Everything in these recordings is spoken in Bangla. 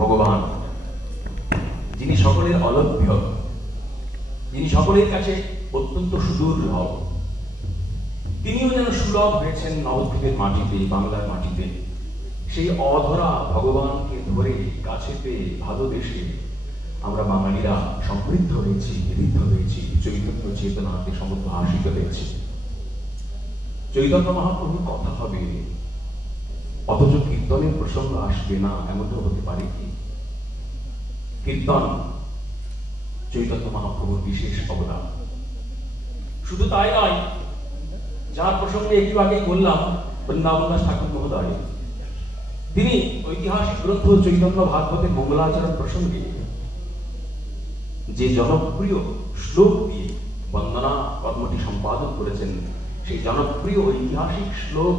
ভগবান, যিনি সকলের অলভ্য, যিনি সকলের কাছে অত্যন্ত সুদূর্লভ, তিনিও যেন সুলভ হয়েছেন নবদ্বীপের মাটিতে, বাংলার মাটিতে। সেই অধরা ভগবানকে ধরে কাছে পেয়ে ভালোবেসে আমরা বাঙালিরা সমৃদ্ধ হয়েছি, ঋদ্ধ হয়েছি, চৈতন্য চেতনাতে সমুদ্ভাসিত হয়েছি। চৈতন্য মহাপ্রভুর কথা হবে অথচ কীর্তনের প্রসঙ্গ আসবে না, এমনটাও হতে পারে কি? কীর্তন চৈতন্য মহাপ্রভুর বিশেষ অবদান। শুধু তাই নয়, যার প্রসঙ্গে একটু আগে বললাম, বৃন্দাবন দাস ঠাকুর মহোদয়, তিনি ঐতিহাসিক গ্রন্থ চৈতন্য ভাগবতের মঙ্গলাচরণ প্রসঙ্গে যে জনপ্রিয় শ্লোক দিয়ে বন্দনা কর্মটি সম্পাদন করেছেন, সেই জনপ্রিয় ঐতিহাসিক শ্লোক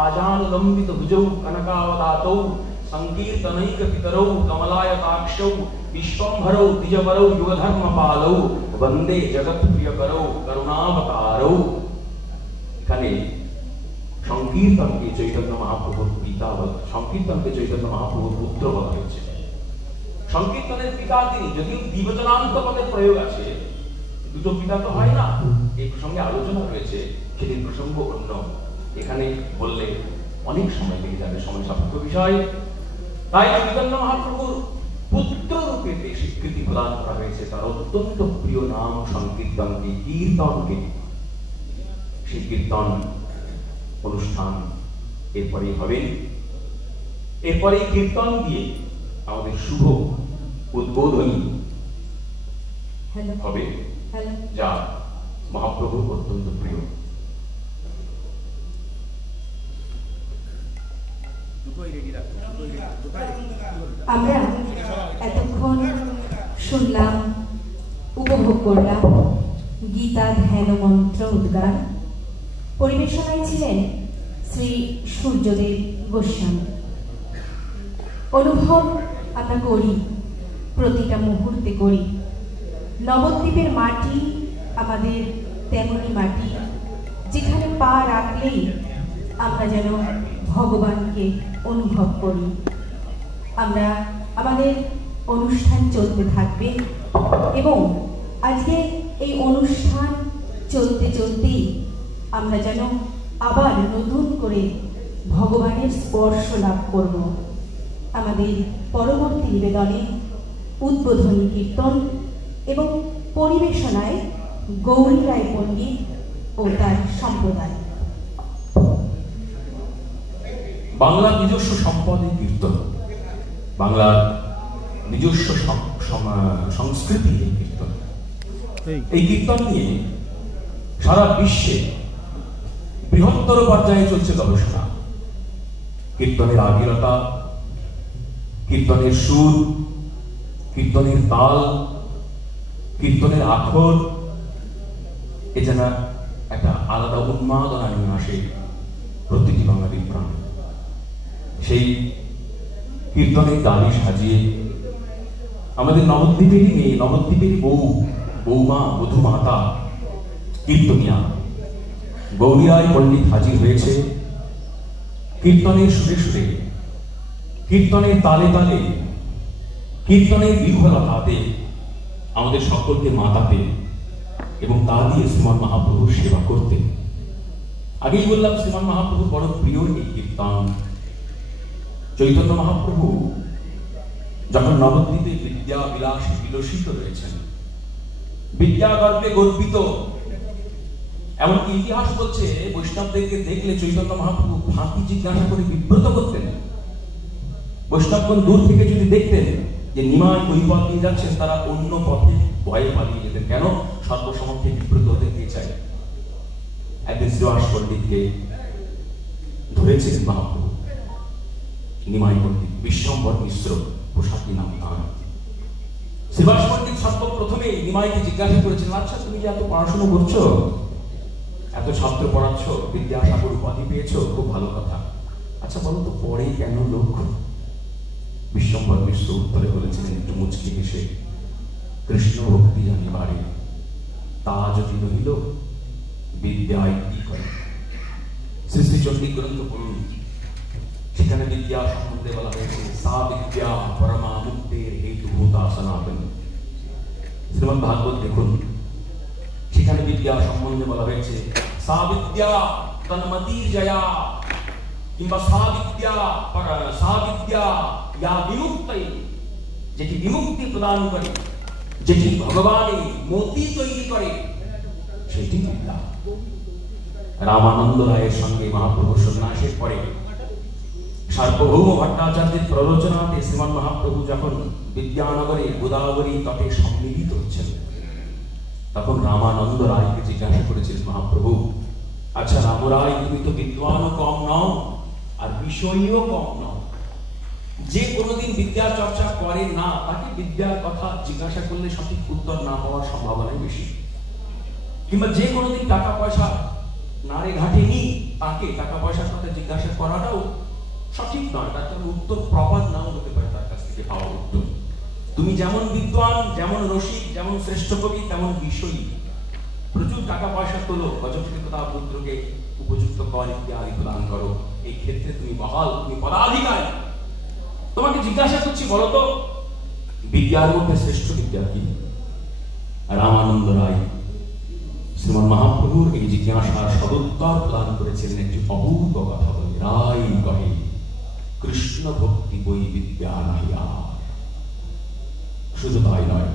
আজানুলম্বিত ভুজৌ কনকাবদাতৌ সংকীর্তনৈক পিতরৌ কমলায়তাক্ষৌ বিশ্বম্ভরৌ দ্বিজবরৌ যুগধর্মপালৌ বন্দে জগৎপ্রিয়করৌ করুণাবতারৌ। এখানে সংকীর্তনকে চৈতন্য মহাপ্রভুর পিতা, সংকীর্তনকে চৈতন্য মহাপ্রভুর পুত্র বলা হয়েছে। সংকীর্তনের পিতা তিনি, যদিও দ্বিবচনান্ত পদের প্রয়োগ আছে, দুটো পিতা তো হয় না। এই প্রসঙ্গে আলোচনা রয়েছে, সেটির প্রসঙ্গ অন্য, এখানে বললে অনেক সময় লেগে যাবে, সময় সাপেক্ষ বিষয়। তাই চৈতন্য মহাপ্রভুর পুত্র রূপে স্বীকৃতি প্রদান করা হয়েছে তার অত্যন্ত প্রিয় নাম সংকীর্তনকে, কীর্তনকে। সেই কীর্তন অনুষ্ঠান এরপরেই হবে। এরপরে কীর্তন দিয়ে আমাদের শুভ উদ্বোধনী হবে, যা মহাপ্রভুর অত্যন্ত প্রিয়। আমরা এতক্ষণ শুনলাম, উপভোগ করলাম গীতা ধ্যান মন্ত্র উদ্গান। পরিবেশনায় ছিলেন শ্রী সূর্যদেব গোস্বামী। অনুভব আমরা করি, প্রতিটা মুহূর্তে করি। নবদ্বীপের মাটি আমাদের তেমনই মাটি, যেখানে পা রাখলেই আমরা যেন ভগবানকে অনুভব করি। আমরা আমাদের অনুষ্ঠান চলতে থাকবে এবং আজকে এই অনুষ্ঠান চলতে চলতেই আমরা যেন আবার নতুন করে ভগবানের স্পর্শ লাভ করব। আমাদের পরবর্তী নিবেদনে উদ্বোধনী কীর্তন এবং পরিবেশনায় গৌরী রায় পণ্ডিত ও তার সম্প্রদায়। বাংলার নিজস্ব সম্পদের কীর্তন, বাংলার নিজস্ব সংস্কৃতির এই কীর্তন। এই কীর্তন নিয়ে সারা বিশ্বে বৃহত্তর পর্যায়ে চলছে গবেষণা। কীর্তনের আবিরতা, কীর্তনের সুর, কীর্তনের তাল, কীর্তনের আখর, এ যেন একটা আলাদা উন্মাদনা নিয়ে আসে প্রতিটি বাঙালির প্রাণ। সেই কীর্তনের গানে সাজিয়ে আমাদের নবদ্বীপেরই মেয়ে, নবদ্বীপেরই বৌমা, বধূমাতা, কীর্তনিয়া গৌরী রায় পণ্ডিত হাজির হয়েছে। কীর্তনের সুরে সুরে, কীর্তনের তালে তালে, কীর্তনের বিহ্বলতাতে আমাদের সকলকে মাতাতে এবং তা দিয়ে শ্রীমান মহাপ্রভুর সেবা করতে। আগেই বললাম শ্রীমান মহাপ্রভুর বড় প্রিয় এই কীর্তন। চৈতন্য মহাপ্রভু যখন নবদ্বীপে বিদ্যা বিলাসে বিলসিত রয়েছেন, বিদ্যা গর্বে গর্বিত, এমনকি ইতিহাস বলছে বৈষ্ণবদেরকে দেখলে চৈতন্য মহাপ্রভু ফাঁকি জিজ্ঞাসা করে বিব্রত করতেন। বৈষ্ণবগণ দূর থেকে যদি দেখতেন যে নিমাই ওই পথ নিয়ে যাচ্ছেন, তারা অন্য পথে ভয়ে পালিয়ে যেতেন। কেন? সর্বসমক্ষে বিব্রত হতে দিয়ে চাই। একদিন শ্রীবাস পণ্ডিতকে ধরেছিলেন মহাপ্রভু, নিমাই পণ্ডিত, বিশ্বম্ভর মিশ্র পোশাকি নাম তাঁর। শ্রীবাস পণ্ডিত সর্বপ্রথমে নিমাইকে জিজ্ঞাসা করেছেন, আচ্ছা তুমি যে এত পড়াশোনা করছো, এত ছাত্র পড়াচ্ছ, বিদ্যাসাগর উপাধি পেয়েছো, খুব ভালো কথা, আচ্ছা বলো তো পরে কেন লোক? বিশ্বম্ভর মিশ্র উত্তরে বলেছিলেন একটু মুচকি হেসে, কৃষ্ণ ভক্তি জানিবারে তা যদি রহিল বিদ্যায় কি করে। শ্রী শ্রী চণ্ডী গ্রন্থ পড়ুন, সেখানে বিদ্যা সম্বন্ধে বলা হয়েছে, সা বিদ্যা পরমা সনাতনী। শ্রীমদ্ ভাগবত দেখুন, সেখানে বিদ্যা সম্বন্ধে বলা হয়েছে সা বিদ্যা তন্মতির জয়া, কিংবা সা বিদ্যা ইয়া বিমুক্তৈ, যেটি বিমুক্তি প্রদান করে, যেটি ভগবানের মতি তৈরি করে, সেটি বিদ্যা। রামানন্দ রায়ের সঙ্গে মহাপ্রভু সন্ন্যাসের পরে সার্বভৌম ভট্টাচার্যের প্ররোচনাতে শ্রীমান মহাপ্রভু যখন বিদ্যানগরে গোদাবরী তটে সম্মিলিত হচ্ছেন, তখন রামানন্দ রায়কে জিজ্ঞাসা করেছিলেন মহাপ্রভু, আচ্ছা রামরায়, তুমি তো বিদ্বানও কম নও আর বিষয়ীও কম নও, যে কোনোদিন বিদ্যা চর্চা করে না তাকে বিদ্যার কথা জিজ্ঞাসা করলে সঠিক উত্তর না হওয়ার সম্ভাবনাই বেশি, কিংবা যে কোনোদিন টাকা পয়সা নারে ঘাটেনি তাকে টাকা পয়সার কথা জিজ্ঞাসা করাটাও সঠিক নয়, তার কারণ উত্তর প্রপার নাও হতে পারে তার কাছ থেকে পাওয়া উত্তর। তুমি যেমন বিদ্বান, যেমন রসিক, যেমন শ্রেষ্ঠ কবি, তেমন বিষয়ী, প্রচুর টাকা পয়সা তোলো, গজপিতা পুত্রকে উপযুক্ত কর ইত্যাদি প্রদান করো, এই ক্ষেত্রে তুমি বহাল, তুমি পদাধিকারী। তোমাকে জিজ্ঞাসা করছি, বলতো বিদ্যার মধ্যে শ্রেষ্ঠ বিদ্যা কি? রামানন্দ রায় শ্রীমান মহাপ্রভুর এই জিজ্ঞাসার সদুত্তর প্রদান করেছিলেন একটি অপূর্ব কথা বলে, রায় কহে কৃষ্ণ ভক্তি বই বিদ্যা নাহিয়া। শুধু তাই নয়,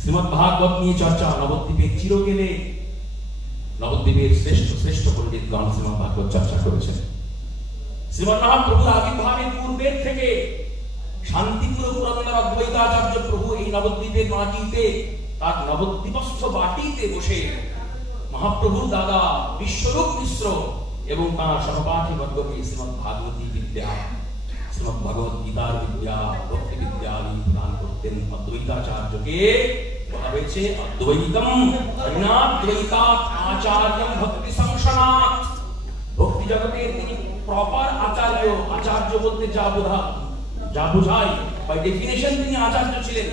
শ্রীমদ্ ভাগবত নিয়ে চর্চা নবদ্বীপের চিরকেলে নবদ্বীপের শ্রেষ্ঠ শ্রেষ্ঠ পণ্ডিতগণ শ্রীমদ্ ভাগবত চর্চা করেছেন। শ্রীমদ্ মহাপ্রভুর আবির্ভাবের পূর্বের থেকে শান্তিপুর পুরন্দর অদ্বৈতাচার্য প্রভু এই নবদ্বীপের মাটিতে, তার নবদ্বীপস্থ বাটিতে বসে মহাপ্রভুর দাদা বিশ্বরূপ মিশ্র এবং তাঁর সহপাঠী বর্গকে শ্রীমদ্ ভাগবতী বিদ্যা, শ্রীমদ্ ভগবত গীতার বিদ্যা, ভক্তি বিদ্যা আদি প্রদান করতেন। অদ্বৈতাচার্যকে বলা হয়েছে অদ্বৈতম অনাদ্বৈতাৎ আচার্যম ভক্তি সংসনাৎ। ভক্তি জগতের তিনি প্রপার আচার্য। আচার্য বলতে যা বোঝায়, বাই ডেফিনেশন তিনি আচার্য ছিলেন।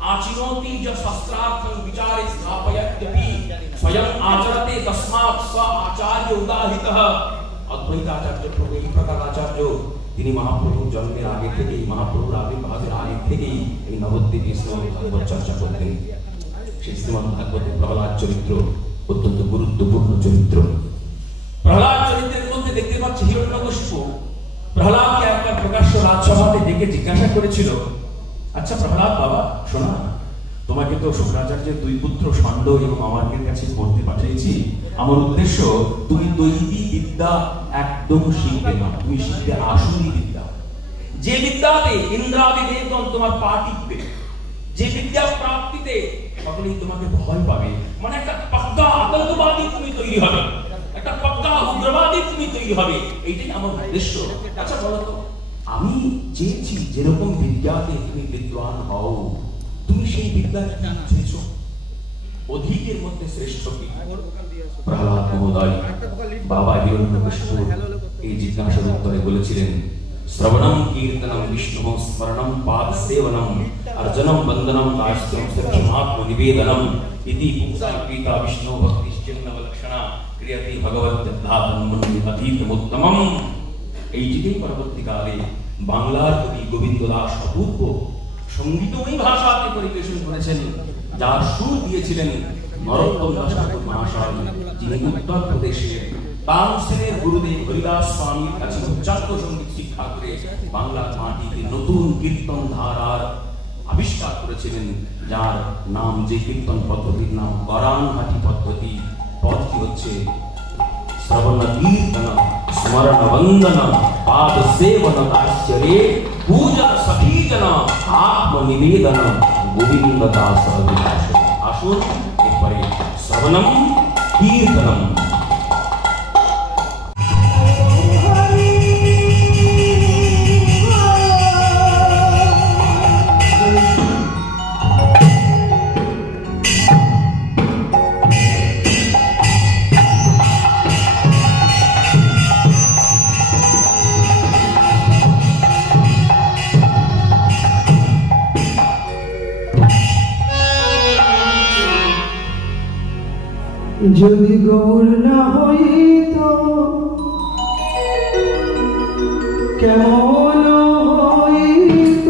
आचिनोति ज शास्त्रार्थं विचारे स्थापयत्यपि स्वयं आचरते तस्मात् स आचार्य उदाहृतः। अद्वैताचार्य प्रभु এই প্রকার আচার্য, তিনি মহাপ্রভুর জন্মের আগে থেকেই, মহাপ্রভুর আবির্ভাবের আগে থেকেই এই নবদ্বীপে শ্রীমদ্ ভাগবত চর্চা করতেন। সেই শ্রীমদ্ ভাগবতের প্রহ্লাদ চরিত্র অত্যন্ত গুরুত্বপূর্ণ চরিত্র। প্রহ্লাদ চরিত্রের মধ্যে দেখতে পাচ্ছি হিরণ্যকশিপু প্রহ্লাদকে একবার প্রকাশ্য রাজসভাতে ডেকে জিজ্ঞাসা করেছিল, আচ্ছা প্রহ্লাদ বাবা, শোনা, তোমাকে তো শুক্রাচার্যের দুই পুত্র ষণ্ড এবং আমাদের কাছে পড়তে পাঠিয়েছি। আমার উদ্দেশ্য, তুমি দৈবী বিদ্যা একদম শিখবে না, তুমি শিখবে আসুরি বিদ্যা, যে বিদ্যাতে ইন্দ্রাদি দেবগণ তোমার পা টিপবে, যে বিদ্যা প্রাপ্তিতে সকলেই তোমাকে ভয় পাবে। মানে একটা পাক্কা আতঙ্কবাদী তুমি তৈরি হবে, একটা পাক্কা উগ্রবাদী তুমি তৈরি হবে, এইটাই আমার উদ্দেশ্য। আচ্ছা বলো তো, আমি চেয়েছি যেরকম বিদ্যাতে তুমি বিদ্বান হও, তুমি সেই বিদ্যা চেয়েছ, অধিকের মধ্যে শ্রেষ্ঠ কি? প্রহ্লাদ মহোদয় বাবা হিরণ্যকশিপু এই জিজ্ঞাসার উত্তরে বলেছিলেন, শ্রবণম কীর্তনম বিষ্ণুঃ স্মরণম পাদ সেবনম অর্জনম বন্দনম দাস্যম সক্ষমাত্ম নিবেদনম ইতি পুংসা গীতা বিষ্ণু ভক্তিশ্চিন্নব লক্ষণা ক্রিয়তে ভগবদ্ধাতন্মন্দিতমুত্তমম। এইটিকেই পরবর্তীকালে বাংলার কবি গোবিন্দ দাস অপূর্ব সঙ্গীতময়ী ভাষাতে পরিবেশন করেছেন, যার সুর দিয়েছিলেন নরোত্তম দাস ঠাকুর মহাশয়, যিনি উত্তর প্রদেশের তানসেনের গুরুদেব হরিদাস স্বামীর কাছে উচ্চাঙ্গ সঙ্গীত শিক্ষা করে বাংলার মাটিতে নতুন কীর্তন ধারার আবিষ্কার করেছিলেন, যার নাম, যে কীর্তন পদ্ধতির নাম গরানহাটি পদ্ধতি। পদটি হচ্ছে শ্রবণ কীর্তন স্মরণ বন্দন পাদ সেবন দাস্যরে পূজন সখীজন আত্ম নিবেদন গোবিন্দ দাস অভিলাষ। আসুন এরপরে শ্রবণম কীর্তনম। যদি গৌর না হইত কেমন হইত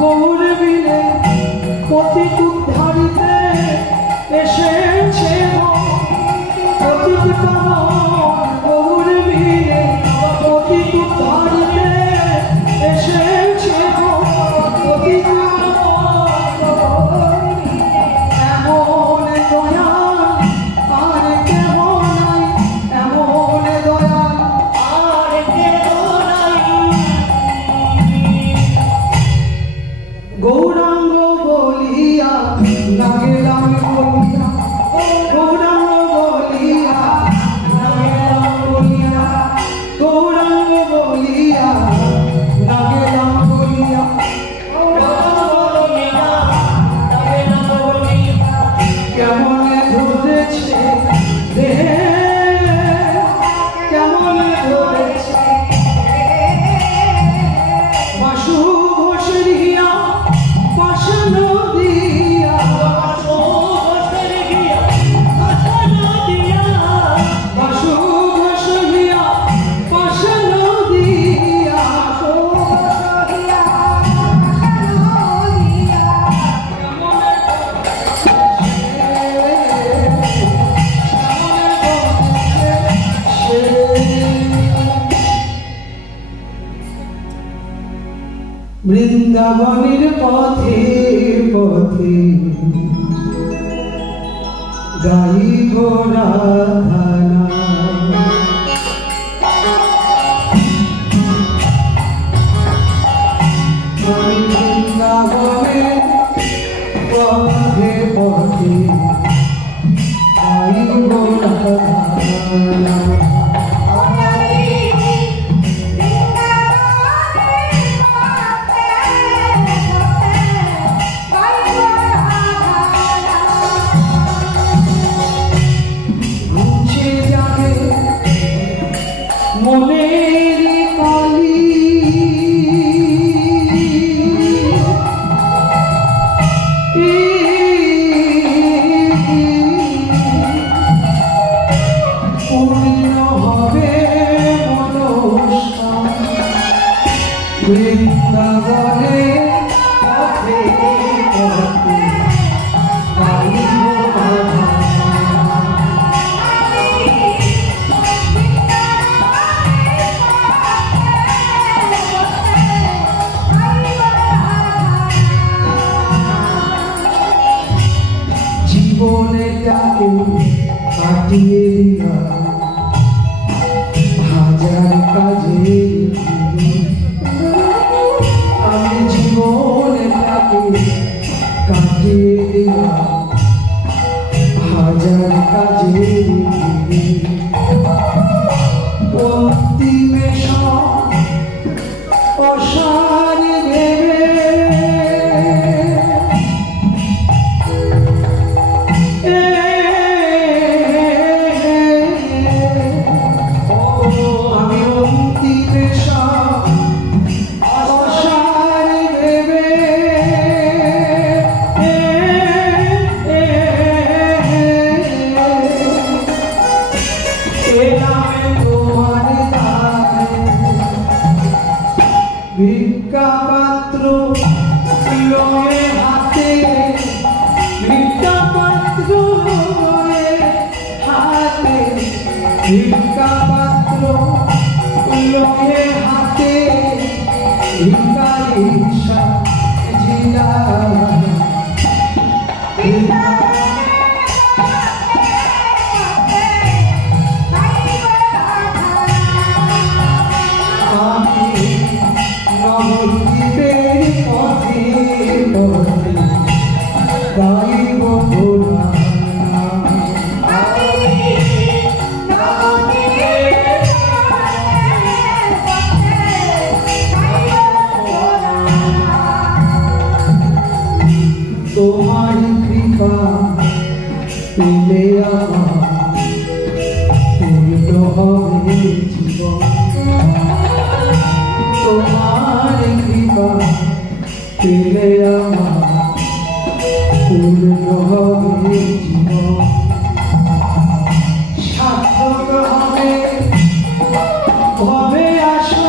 গৌর বিনে পতিত উদ্ধারিতে এসেছে পতিত পাবন গৌর বিনে পতিত উদ্ধারিতে এসেছে পতিত এমন দয়াল আর কেহ নাই, এমন দয়াল আর কেহ নাই। গৌরাঙ্গ বলিয়া লাগলাম বলিয়া, গৌরাঙ্গ বলিয়া লাগলাম বলিয়া, গৌরাঙ্গ বলিয়া লাগলাম বলিয়া, কেমন ধরেছে দেহে, কেমন ধরেছে বাসু ঘোষরিয়া পাশান দিয়া, বাসু ঘোষরিয়া পাশান দিয়া, বৃন্দাবনের পথে পথে গাই ঘোড়া ধানা, বৃন্দাবনের পথে পথে গাই ঘোড়া ধানা, মনের কালী পূর্ণ হবে মনস্কাম, বৃন্দাবনে পথে পথে গাইব রাধা। জীবনটাকে কাটিয়ে দিয়া হাজার কাজে, আমি জীবনটাকে কাটিয়ে দিয়া হাজার কাজে, অন্তিমে সব অসার ভেবে আমি অন্তিমে সব অসার ভেবে এলাম তোমার দ্বারে, ভিক্ষা পাত্র লয়ে হাতে, ভিক্ষা পাত্র লয়ে হাতে, ভিক্ষা পাত্র লয়ে হাতে, ভিক্ষারি সাজিয়া আমি নবদ্বীপের পথে পথে গাইব ঘোড়া। তোমার কৃপা পেলে আমার পূর্ণ হবে জীবন, তোমার কৃপা পেলে আমার পূর্ণ হবে জীবন, সার্থক হবে হবে আশা।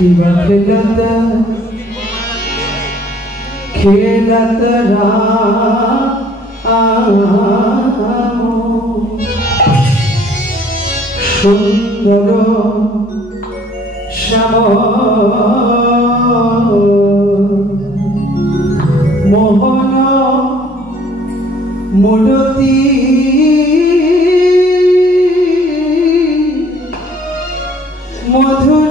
কিবা খেলত সুন্দর শ্যাম মোহন মূরতি মধুর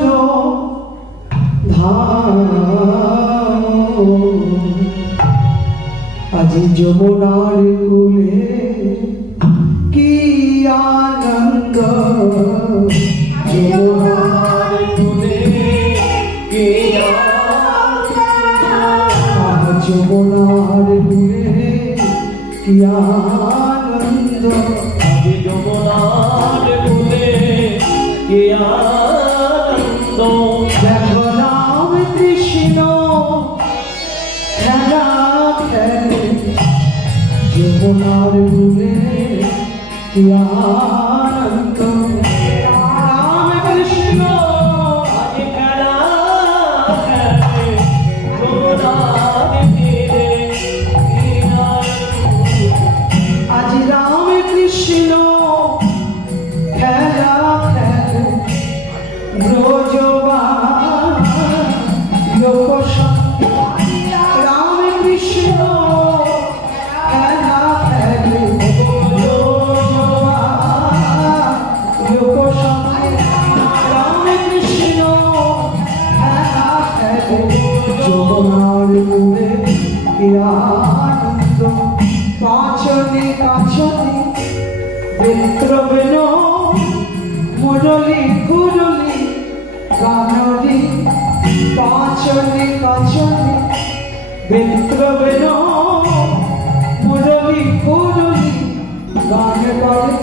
আজি যমুনার কূলে কি আনন্দ যমুনার কূলে কি যমুনার কূলে কি আনন্দ আজি যমুনার কূলে কি আনন্দ দেখো রাম কৃষ্ণ খেলা খেলে যমুনার কূলে কি আনন্দ রাম কৃষ্ণ আজি খেলা খেলে যমুনার তীরে কি আনন্দ আজি রাম কৃষ্ণ খেলা খেলে ব্রজবান লোক রাম কৃষ্ণ খেলা খেলে ব্রজবান লোক রাম কৃষ্ণ খেলা খেলে যমুনার কূলে কি আনন্দ পাচনে কাছনে বিদ্রবেন মুরলি কুরলি গানরি পাচনে কাছনে বিদ্রবেন মুরলি কুরলি গান গানে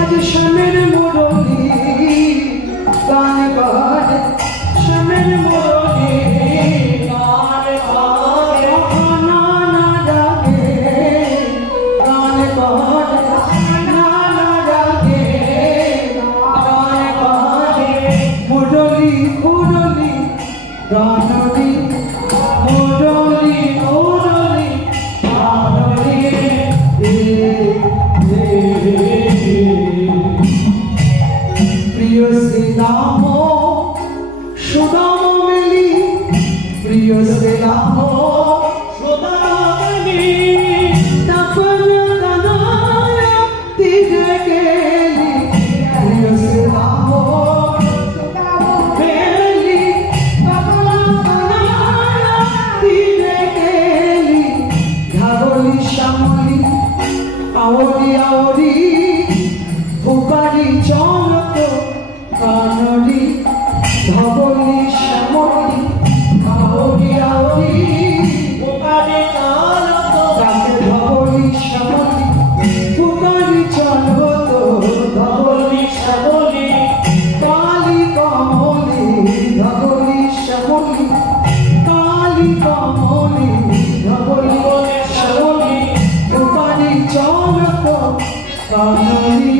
আজ শনের মুরলি গান গানে শনের মুরলি গান গানে না না জাগে গান গানে না না জাগে গান গানে মুরলি কুরলি গানরি মুরলি কুরলি গানরি প্রিয় শ্রীরাম সুদাম মিলি প্রিয় শ্রীরাম সুদামনি তপন তনয় তীরে গেলি প্রিয় শ্রীরাম গেলি তপন তনয় তীরে গেলি ধাবলি শ্যামলি আওরি আওরি ফুকারি চলত কানরি ধবলি শ্যামলি আওরি আওরি ওকারে চালত তাকে ধবলি শ্যামলি ফুকারি চলত ধবলি শ্যামলি কালি কমলি ধবলি শ্যামলি কালি কমলি ধবলি শ্যামলি ফুকারি চলত কানরি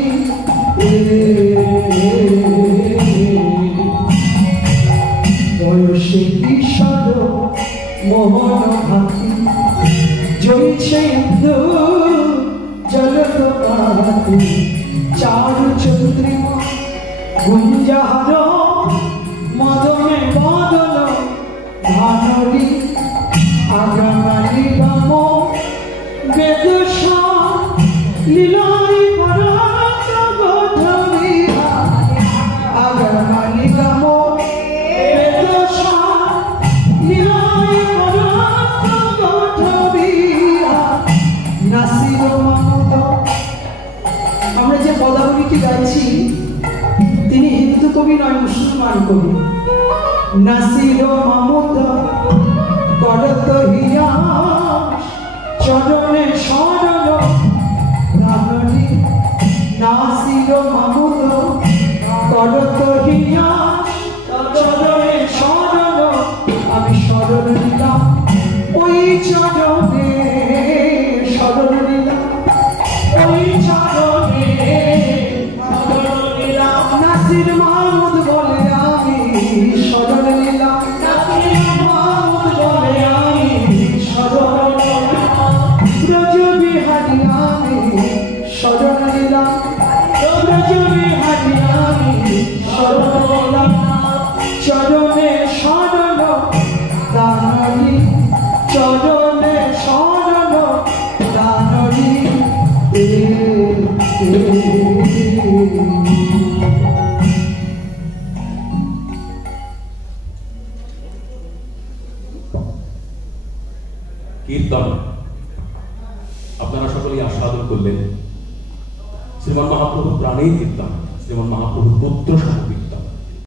বয়সে কিশোর মোহন ভাতি জ্বলছে ইন্দু জলত পাতি চারু চন্দ্রিমা গুঞ্জাহার মদনে বদন ধানরি আগামারি গাম বেদশা লীলাই পরাত গধবিহা আগামারি গাম বেদশা লীলাই পরাত গধবিহা নাসির মামুদ আমরা যে পদাবলীটি গাইছি তিনি হিন্দু কবি নয় মুসলমান কবি নাসির মামুদ করত হিয়া চরণে শরণ রামনি নাসির মামুদ করত হিয়া চরণে শরণ আমি শরণ নিলাম ওই চরণে শরণ নিলাম ওই চরণে শরণ নিলাম নাসির মামুদ বলে আমি শরণ নিলাম কীর্তন আপনারা সকলেই আস্বাদন করলেন। শ্রীমান মহাপ্রভু প্রাণের কীর্তন, শ্রীমান মহাপ্রভুর পুত্র সামগ্রী